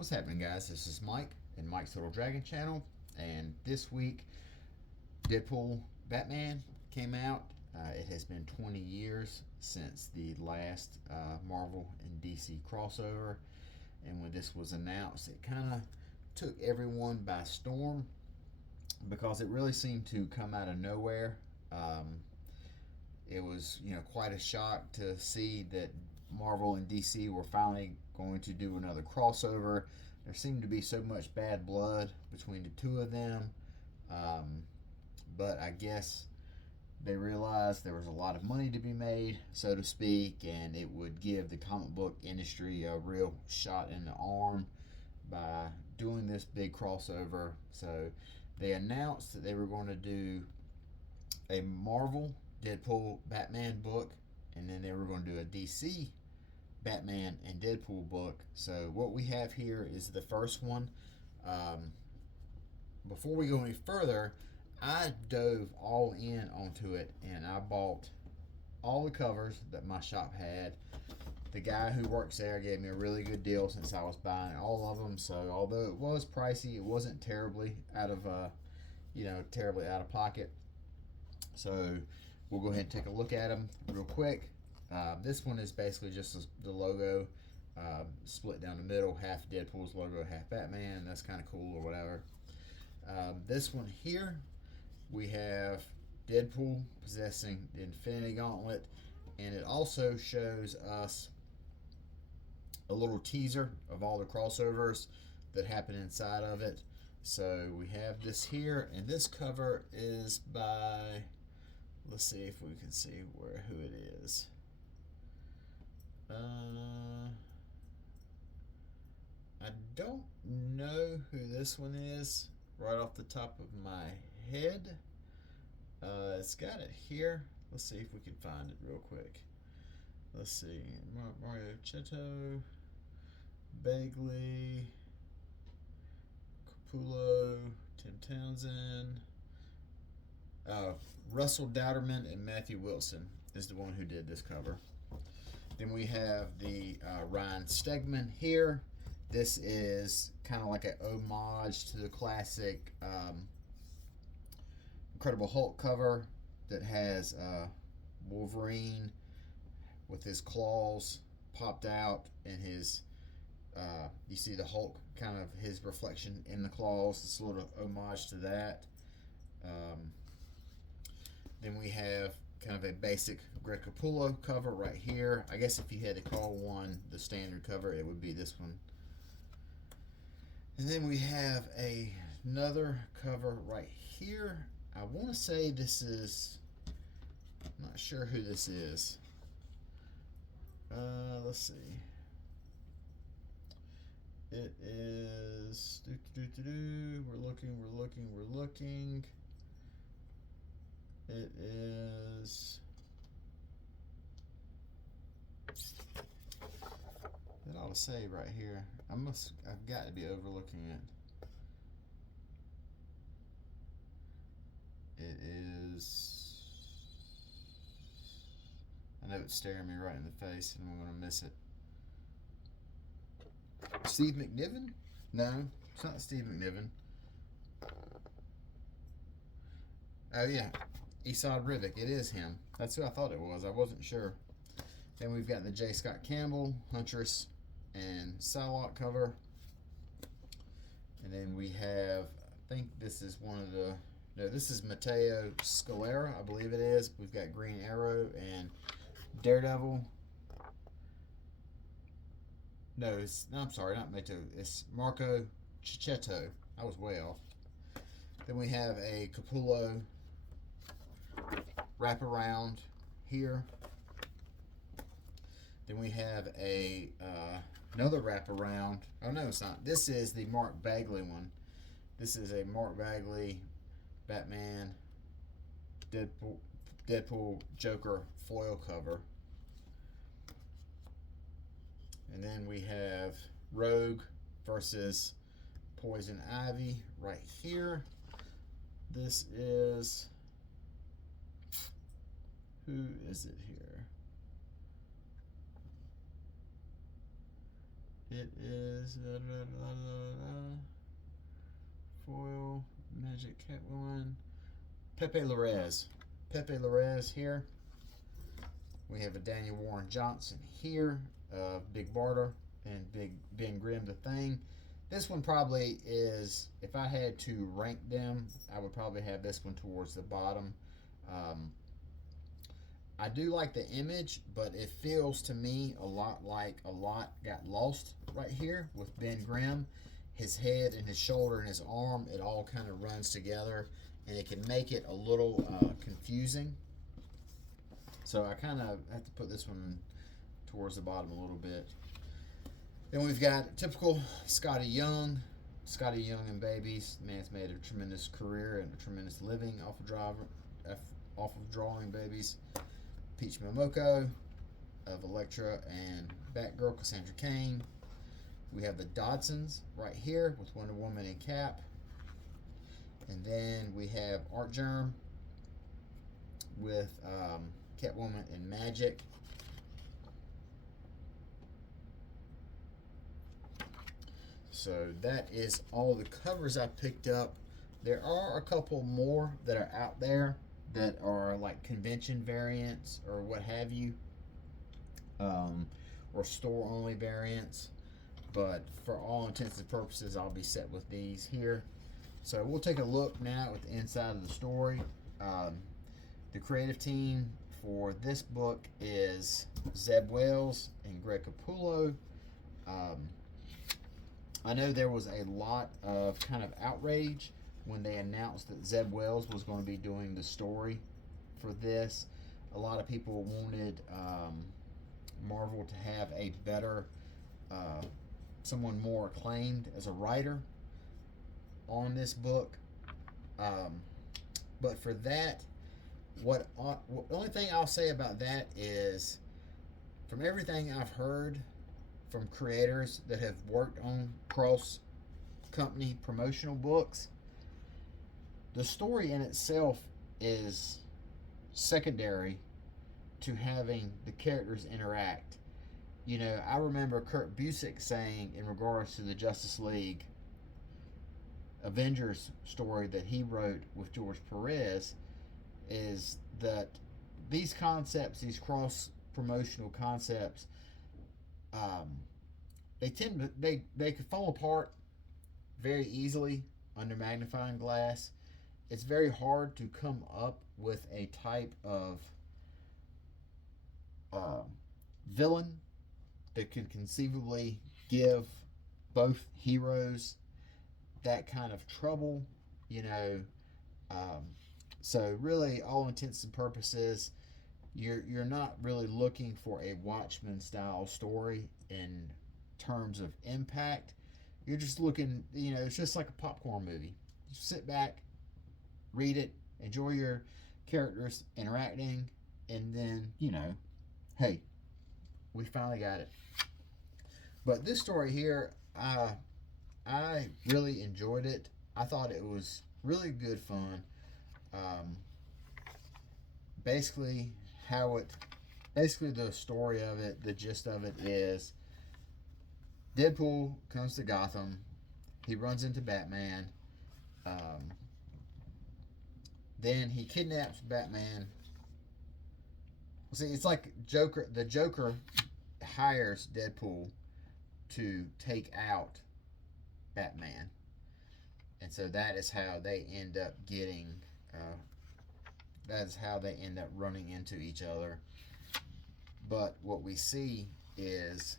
What's happening, guys? This is Mike and Mike's Little Dragon channel, and this week Deadpool Batman came out. It has been 20 years since the last Marvel and DC crossover, and when this was announced, it kind of took everyone by storm because it really seemed to come out of nowhere. It was, quite a shock to see that Marvel and DC were finally going to do another crossover. There seemed to be so much bad blood between the two of them, but I guess they realized there was a lot of money to be made, so to speak, and it would give the comic book industry a real shot in the arm by doing this big crossover. So they announced that they were going to do a Marvel Deadpool Batman book, and then they were going to do a DC Batman and Deadpool book. So what we have here is the first one. Before we go any further, I dove all in onto it, and I bought all the covers that my shop had. The guy who works there gave me a really good deal since I was buying all of them. So although it was pricey, it wasn't terribly out of pocket. So we'll go ahead and take a look at them real quick. This one is basically just the logo split down the middle, half Deadpool's logo, half Batman. That's kind of cool or whatever. This one here, we have Deadpool possessing the Infinity Gauntlet, and it also shows us a little teaser of all the crossovers that happen inside of it. So we have this here, and this cover is by, let's see if we can see who it is. I don't know who this one is right off the top of my head. It's got it here. Let's see if we can find it real quick. Let's see. Mario Cheto, Bagley, Capullo, Tim Townsend. Russell Dowderman and Matthew Wilson is the one who did this cover. Then we have the Ryan Stegman here. This is kind of like an homage to the classic Incredible Hulk cover that has Wolverine with his claws popped out, and his you see the Hulk, kind of his reflection in the claws. It's a little homage to that. Then we have kind of a basic Greg Capullo cover right here. I guess if you had to call one the standard cover, it would be this one. And then we have another cover right here. I want to say this is, I'm not sure who this is. Let's see. It is, we're looking. It is, it ought to say right here. I've got to be overlooking it. It is, I know it's staring me right in the face and I'm going to miss it. Steve McNiven? No, it's not Steve McNiven. Oh yeah, Esad Rivik. It is him. That's who I thought it was. I wasn't sure. Then we've got the J. Scott Campbell, Huntress, and Psylocke cover. And then we have, I think this is this is Matteo Scalera, I believe it is. We've got Green Arrow and Daredevil. No, I'm sorry, not Matteo. It's Marco Cicchetto. I was way off. Then we have a Capullo wraparound here. Then we have another wraparound. Oh no, it's not. This is the Mark Bagley one. This is a Mark Bagley Batman Deadpool Joker foil cover. And then we have Rogue versus Poison Ivy right here. This is, who is it here? It is foil magic Catwoman. Pepe Larraz. Pepe Larraz here. We have a Daniel Warren Johnson here. Big Barter and Big Ben Grimm the Thing. This one probably is, if I had to rank them, I would probably have this one towards the bottom. I do like the image, but it feels to me a lot like a lot got lost right here with Ben Grimm. His head and his shoulder and his arm, it all kind of runs together, and it can make it a little confusing. So I kind of have to put this one towards the bottom a little bit. Then we've got typical Scotty Young. Scotty Young and Babies. The man's made a tremendous career and a tremendous living off of drawing babies. Peach Momoko of Elektra and Batgirl Cassandra Cain. We have the Dodsons right here with Wonder Woman and Cap. And then we have Art Germ with Catwoman and Magic. So that is all the covers I picked up. There are a couple more that are out there that are like convention variants or what have you, or store only variants, but for all intents and purposes I'll be set with these here. So we'll take a look now at the inside of the story. The creative team for this book is Zeb Wells and Greg Capullo. I know there was a lot of kind of outrage when they announced that Zeb Wells was going to be doing the story for this. A lot of people wanted Marvel to have a better, someone more acclaimed as a writer on this book. But for that, the only thing I'll say about that is, from everything I've heard from creators that have worked on cross company promotional books, the story in itself is secondary to having the characters interact. You know, I remember Kurt Busiek saying in regards to the Justice League Avengers story that he wrote with George Perez, is that these concepts, these cross promotional concepts, they could fall apart very easily under magnifying glass. It's very hard to come up with a type of villain that could conceivably give both heroes that kind of trouble, you know. So really, all intents and purposes, you're not really looking for a Watchmen style story in terms of impact. You're just looking, you know, it's just like a popcorn movie. Just sit back, read it, enjoy your characters interacting, and then, you know, hey, we finally got it. But this story here, I really enjoyed it. I thought it was really good fun. Basically the story of it, the gist of it is, Deadpool comes to Gotham. He runs into Batman. Then he kidnaps Batman. See, it's like Joker. The Joker hires Deadpool to take out Batman, and so that is how they end up getting. That is how they end up running into each other. But what we see is,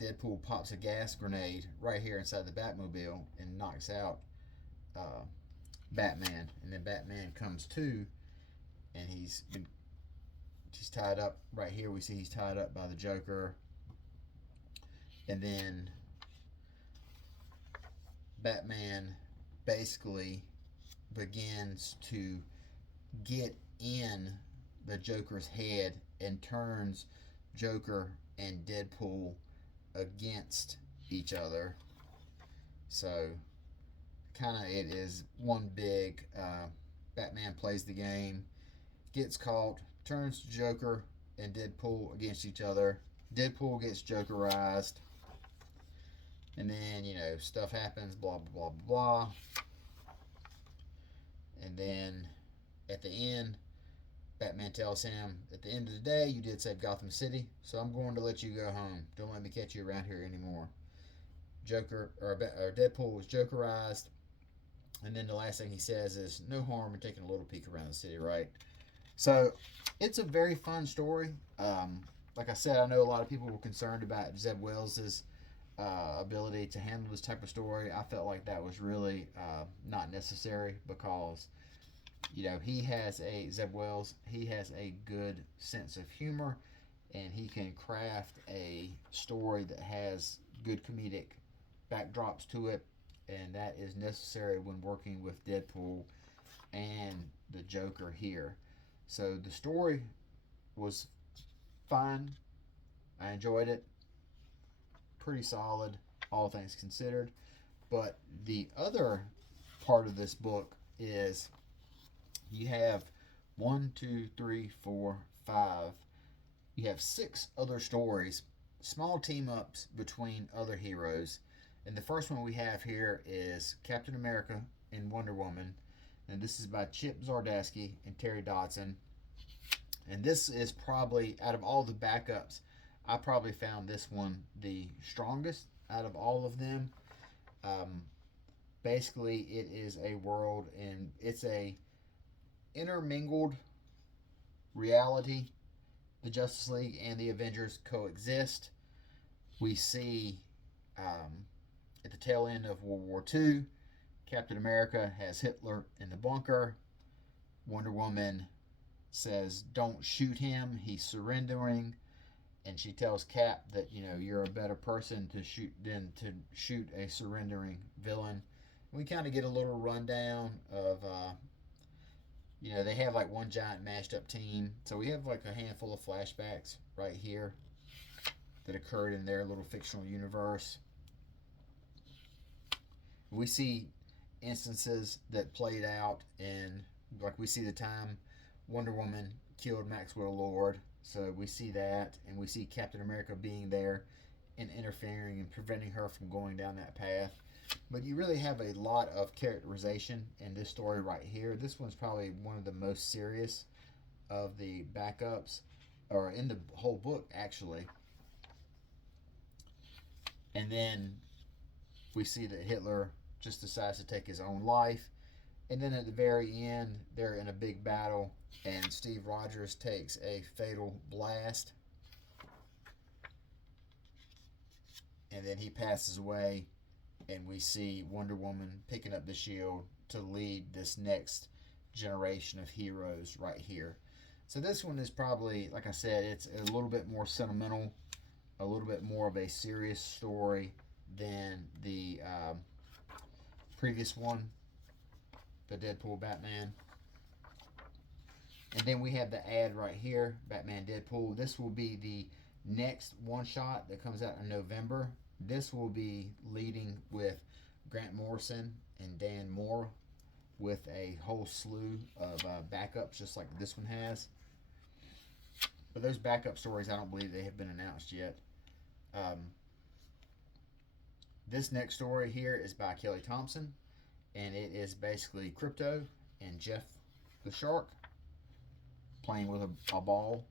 Deadpool pops a gas grenade right here inside the Batmobile and knocks out Batman, and then Batman comes to, and he's tied up right here. We see he's tied up by the Joker, and then Batman basically begins to get in the Joker's head and turns Joker and Deadpool against each other. So kind of it is one big Batman plays the game, gets caught, turns to Joker, and Deadpool against each other. Deadpool gets Jokerized, and then stuff happens. Blah blah blah blah. And then at the end, Batman tells him, "At the end of the day, you did save Gotham City, so I'm going to let you go home. Don't let me catch you around here anymore." Deadpool was Jokerized, and then the last thing he says is, "No harm in taking a little peek around the city, right?" So it's a very fun story. Like I said, I know a lot of people were concerned about Zeb Wells' ability to handle this type of story. I felt like that was really not necessary because Zeb Wells, he has a good sense of humor, and he can craft a story that has good comedic backdrops to it, and that is necessary when working with Deadpool and the Joker here. So the story was fine. I enjoyed it. Pretty solid, all things considered. But the other part of this book is you have one, two, three, four, five. You have six other stories, small team ups between other heroes. And the first one we have here is Captain America and Wonder Woman. And this is by Chip Zdarsky and Terry Dodson. And this is probably, out of all the backups, I probably found this one the strongest out of all of them. Um, Basically, it is a world, and it's a intermingled reality. The Justice League and the Avengers coexist. We see at the tail end of World War II, Captain America has Hitler in the bunker. Wonder Woman says, "Don't shoot him. He's surrendering." And she tells Cap that you're a better person to shoot than to shoot a surrendering villain. And we kind of get a little rundown of they have like one giant mashed up team. So we have like a handful of flashbacks right here that occurred in their little fictional universe. We see instances that played out in, like, we see the time Wonder Woman killed Maxwell Lord. So we see that, and we see Captain America being there and interfering and preventing her from going down that path. But you really have a lot of characterization in this story right here. This one's probably one of the most serious of the backups, or in the whole book, actually. And then we see that Hitler just decides to take his own life. And then at the very end, they're in a big battle, and Steve Rogers takes a fatal blast. And then he passes away, and we see Wonder Woman picking up the shield to lead this next generation of heroes right here. So this one is probably, like I said, it's a little bit more sentimental, a little bit more of a serious story than the previous one, the Deadpool Batman. And then we have the ad right here, Batman Deadpool. This will be the next one shot that comes out in November. This will be leading with Grant Morrison and Dan Moore with a whole slew of backups, just like this one has. But those backup stories, I don't believe they have been announced yet. This next story here is by Kelly Thompson, and it is basically Crypto and Jeff the Shark playing with a ball,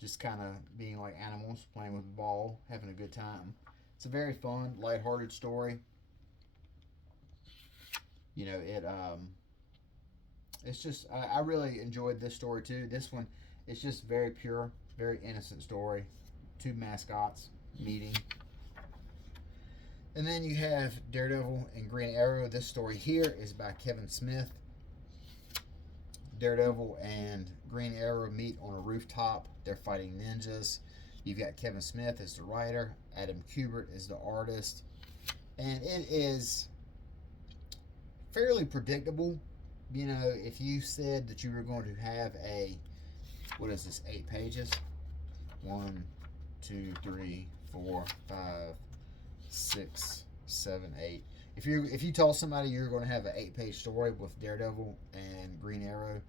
just kind of being like animals, playing with a ball, having a good time. It's a very fun, lighthearted story. It's just, I really enjoyed this story too. This one, it's just very pure, very innocent story. Two mascots meeting. And then you have Daredevil and Green Arrow. This story here is by Kevin Smith. Daredevil and Green Arrow meet on a rooftop. They're fighting ninjas. You've got Kevin Smith as the writer, Adam Kubert is the artist, and it is fairly predictable. If you said that you were going to have what is this, 8 pages? 1, 2, 3, 4, 5, 6, 7, 8. If you told somebody you were going to have an 8-page story with Daredevil and Green Arrow,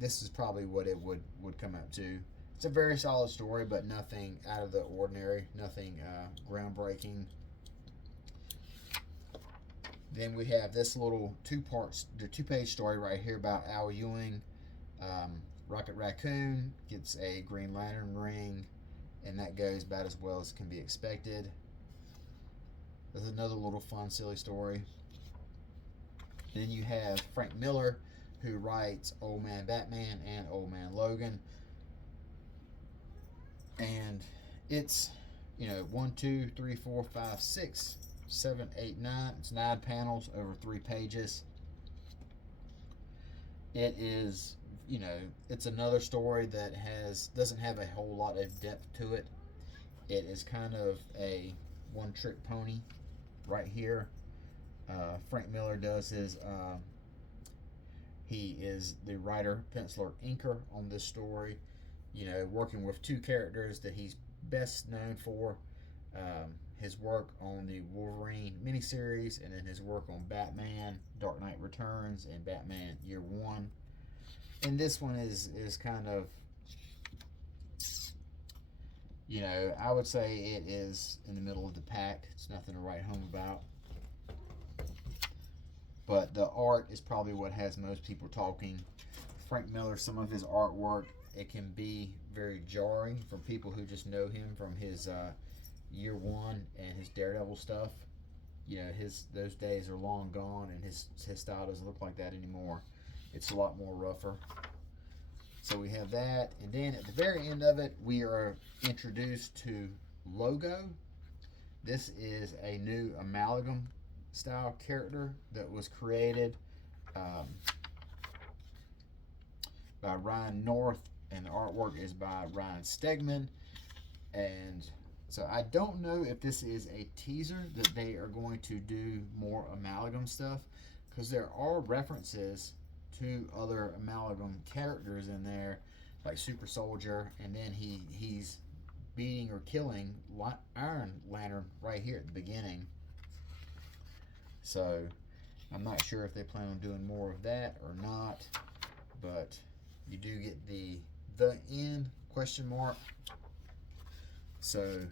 this is probably what it would come up to. It's a very solid story, but nothing out of the ordinary, nothing groundbreaking. Then we have this little the two-page story right here about Al Ewing. Rocket Raccoon gets a Green Lantern ring, and that goes about as well as can be expected. There's another little fun, silly story. Then you have Frank Miller, who writes Old Man Batman and Old Man Logan. And it's, 1, 2, 3, 4, 5, 6, 7, 8, 9. It's 9 panels over 3 pages. It is, it's another story that doesn't have a whole lot of depth to it. It is kind of a one-trick pony right here. Frank Miller does his. He is the writer, penciler, inker on this story. Working with 2 characters that he's best known for. His work on the Wolverine miniseries, and then his work on Batman, Dark Knight Returns, and Batman Year One. And this one is kind of, I would say it is in the middle of the pack. It's nothing to write home about. But the art is probably what has most people talking. Frank Miller, some of his artwork, it can be very jarring for people who just know him from his Year One and his Daredevil stuff. Those days are long gone, and his style doesn't look like that anymore. It's a lot more rougher. So we have that, and then at the very end of it, we are introduced to Logo. This is a new amalgam style character that was created by Ryan North, and the artwork is by Ryan Stegman. And so I don't know if this is a teaser that they are going to do more amalgam stuff, because there are references to other amalgam characters in there, like Super Soldier, and then he's beating or killing Iron Lantern right here at the beginning. So I'm not sure if they plan on doing more of that or not, but you do get the end ? So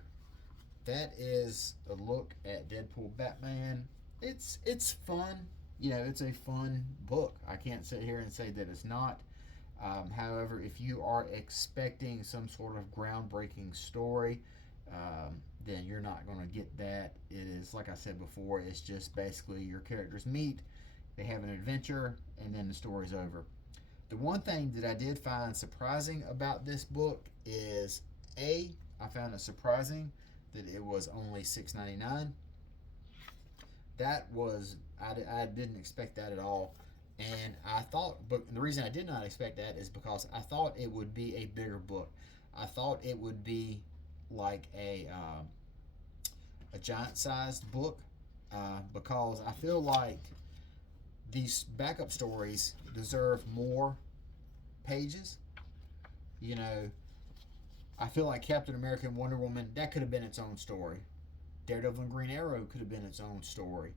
that is a look at Deadpool Batman. It's fun. It's a fun book. I can't sit here and say that it's not. However, if you are expecting some sort of groundbreaking story, then you're not going to get that. It is, like I said before, it's just basically your characters meet, they have an adventure, and then the story's over. The one thing that I did find surprising about this book is, I found it surprising that it was only $6.99. That was, I didn't expect that at all. And I thought, but the reason I did not expect that is because I thought it would be a bigger book. I thought it would be like a giant-sized book, because I feel like these backup stories deserve more pages. I feel like Captain America and Wonder Woman, that could have been its own story. Daredevil and Green Arrow could have been its own story.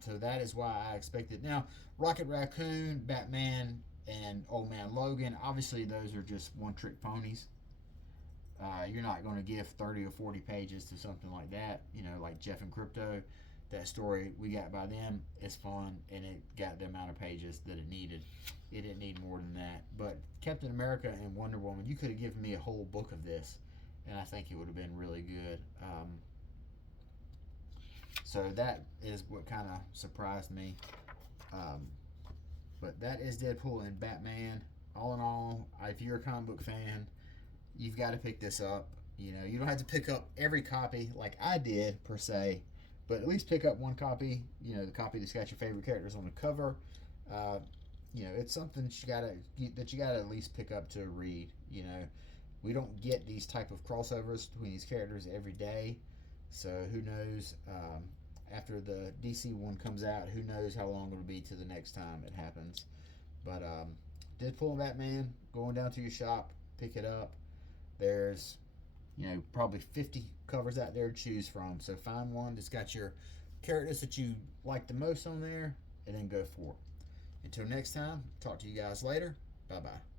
So that is why I expected. Now, Rocket Raccoon, Batman, and Old Man Logan, obviously those are just one-trick ponies. You're not going to give 30 or 40 pages to something like that. Like Jeff and Crypto, that story we got by them is fun, and it got the amount of pages that it needed. It didn't need more than that. But Captain America and Wonder Woman, you could have given me a whole book of this, and I think it would have been really good. So that is what kind of surprised me. But that is Deadpool and Batman. All in all, if you're a comic book fan, you've got to pick this up. You don't have to pick up every copy like I did, per se, but at least pick up one copy. The copy that's got your favorite characters on the cover. It's something that you gotta at least pick up to read. We don't get these type of crossovers between these characters every day, so who knows? After the DC one comes out, who knows how long it'll be to the next time it happens. But Deadpool and Batman, going down to your shop, pick it up. There's probably 50 covers out there to choose from, so find one that's got your characters that you like the most on there, and then go for it. Until next time, talk to you guys later. Bye bye.